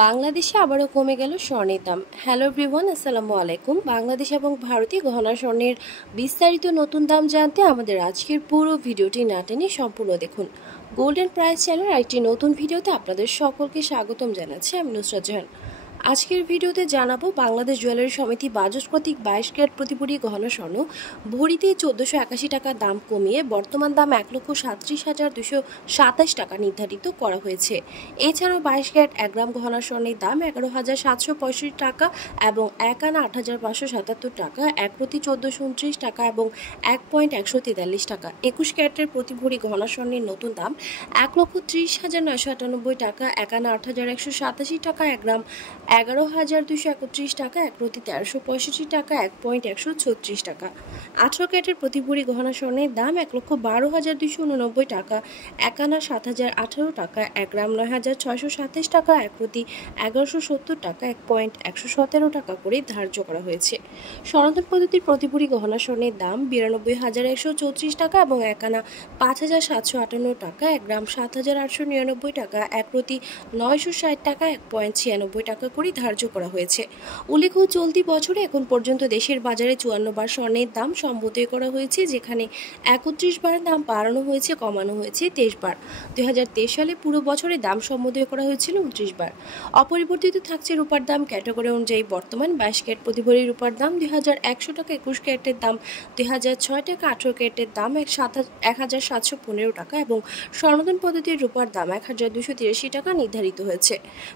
বাংলাদেশে আবারও কমে গেল স্বর্ণের দাম। হ্যালো এভরিওয়ান, আসসালামু আলাইকুম। বাংলাদেশ এবং ভারতে গহনা স্বর্ণের বিস্তারিত নতুন দাম জানতে আমাদের আজকের পুরো ভিডিওটি না টেনে সম্পূর্ণ দেখুন। গোল্ডেন প্রাইস চ্যানেলের আরেকটি নতুন ভিডিওতে আপনাদের সকলকে স্বাগতম জানাচ্ছি। আমি নুসরাত জাহান। আজকের ভিডিওতে জানাবো বাংলাদেশ জুয়েলারি সমিতি বাজেট কর্তৃক 22 ক্যারেট প্রতি ভরি গহনা স্বর্ণ ভরিতে 1481 টাকা দাম কমিয়ে বর্তমান দাম 1,37,227 টাকা নির্ধারিত করা হয়েছে। এছাড়াও 22 ক্যারেট 1 গ্রাম গহনা স্বর্ণের দাম 11,765 টাকা এবং 1 আনা 8,577 টাকা, 1 প্রতি 1429 টাকা এবং 1.143 টাকা। 21 ক্যারেটের প্রতি ভরি গহনা স্বর্ণের নতুন দাম 1,30,998 টাকা, 1 আনা 8,187 টাকা, 1 গ্রাম 11,231 টাকা, 1 প্রতি 1365 টাকা, 1.136 টাকা। 18 ক্যারেটের প্রতি ভরি গহনা স্বর্ণের দাম 1,12,289 টাকা, 1 আনা 7,018 টাকা, 1 গ্রাম 9,627 টাকা, 1 প্রতি 1170 টাকা, 1.117 টাকা করে ধার্য করা হয়েছে। সনাতন পদ্ধতির প্রতি ভরি গহনা স্বর্ণের দাম 92,134 টাকা এবং 1 আনা 5,758 টাকা, 1 গ্রাম 7,899 টাকা, 1 প্রতি 960 টাকা, 1.96 টাকা করে ধার্য করা হয়েছে। উল্লেখ্য, চলতি বছরে এখন পর্যন্ত দেশের বাজারে 54 বার স্বর্ণের দাম সমঝোতা করা হয়েছে, যেখানে 31 বার দাম বাড়ানো হয়েছে, কমানো হয়েছে 23 বার। 2023 সালে পুরো বছরে দাম সমঝোতা করা হয়েছিল 29 বার। অপরিবর্তিত থাকছে রূপার দাম ক্যাটাগরি অনুযায়ী। বর্তমান 22 ক্যারেট প্রতি ভরি রূপার দাম 2,100 টাকা, 21 ক্যারেটের দাম 2,006 টাকা, 18 ক্যারেটের দাম 1,715 টাকা এবং সনাতন পদ্ধতির রূপার দাম 1,283 টাকা নির্ধারিত হয়েছে।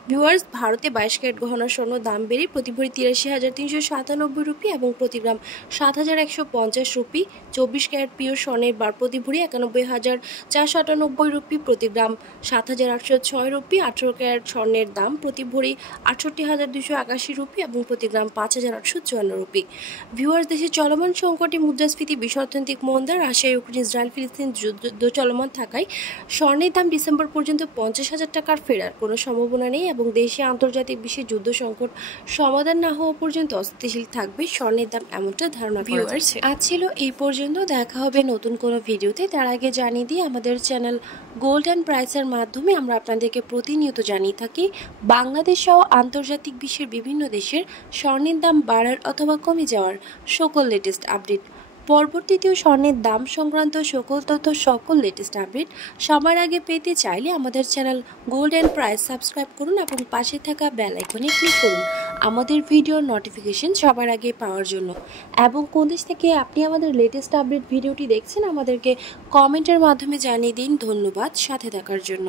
ভিউয়ার্স, ভারতে 22 ক্যারেট গহনা স্বর্ণ দাম বেড়ে প্রতি ভরি 83,397 রুপি এবং প্রতি গ্রাম 7,150 রুপি। 24 ক্যারেট পিওর স্বর্ণের বার প্রতি ভরি 91,498 রুপি, প্রতি গ্রাম 7,806 রুপি। 18 ক্যারেট স্বর্ণের দাম প্রতি ভরি 68,281 রুপি এবং প্রতি গ্রাম 5,854 রুপি। ভিউয়ার্স, দেশে চলমান সংকটে মুদ্রাস্ফীতি, বিশ্ব অর্থনৈতিক মন্দা, রাশিয়া ইউক্রেন ইসরায়েল ফিলিস্তিন যুদ্ধ চলমান থাকায় স্বর্ণের দাম ডিসেম্বর পর্যন্ত 50,000 টাকার ফেরার কোনো সম্ভাবনা নেই এবং দেশে আন্তর্জাতিক বিশ্বে যুদ্ধ সংকট সমাধান না হওয়া পর্যন্ত অস্থিতিশীল থাকবে স্বর্ণের দাম, এমনটা ধারণা করা যাচ্ছে। আজ ছিল এই পর্যন্ত। দেখা হবে নতুন কোনো ভিডিওতে। তার আগে জানিয়ে দিই, আমাদের চ্যানেল গোল্ডেন প্রাইসের মাধ্যমে আমরা আপনাদেরকে প্রতিনিয়ত জানিয়ে থাকি বাংলাদেশ সহ আন্তর্জাতিক বিশ্বের বিভিন্ন দেশের স্বর্ণের দাম বাড়ার অথবা কমে যাওয়ার সকল লেটেস্ট আপডেট। পরবর্তীতেও স্বর্ণের দাম সংক্রান্ত সকল তথ্য, সকল লেটেস্ট আপডেট সবার আগে পেতে চাইলে আমাদের চ্যানেল গোল্ডেন প্রাইস সাবস্ক্রাইব করুন এবং পাশে থাকা বেল আইকনে ক্লিক করুন আমাদের ভিডিওর নোটিফিকেশন সবার আগে পাওয়ার জন্য। এবং কোন দেশ থেকে আপনি আমাদের লেটেস্ট আপডেট ভিডিওটি দেখছেন আমাদেরকে কমেন্টের মাধ্যমে জানিয়ে দিন। ধন্যবাদ সাথে থাকার জন্য।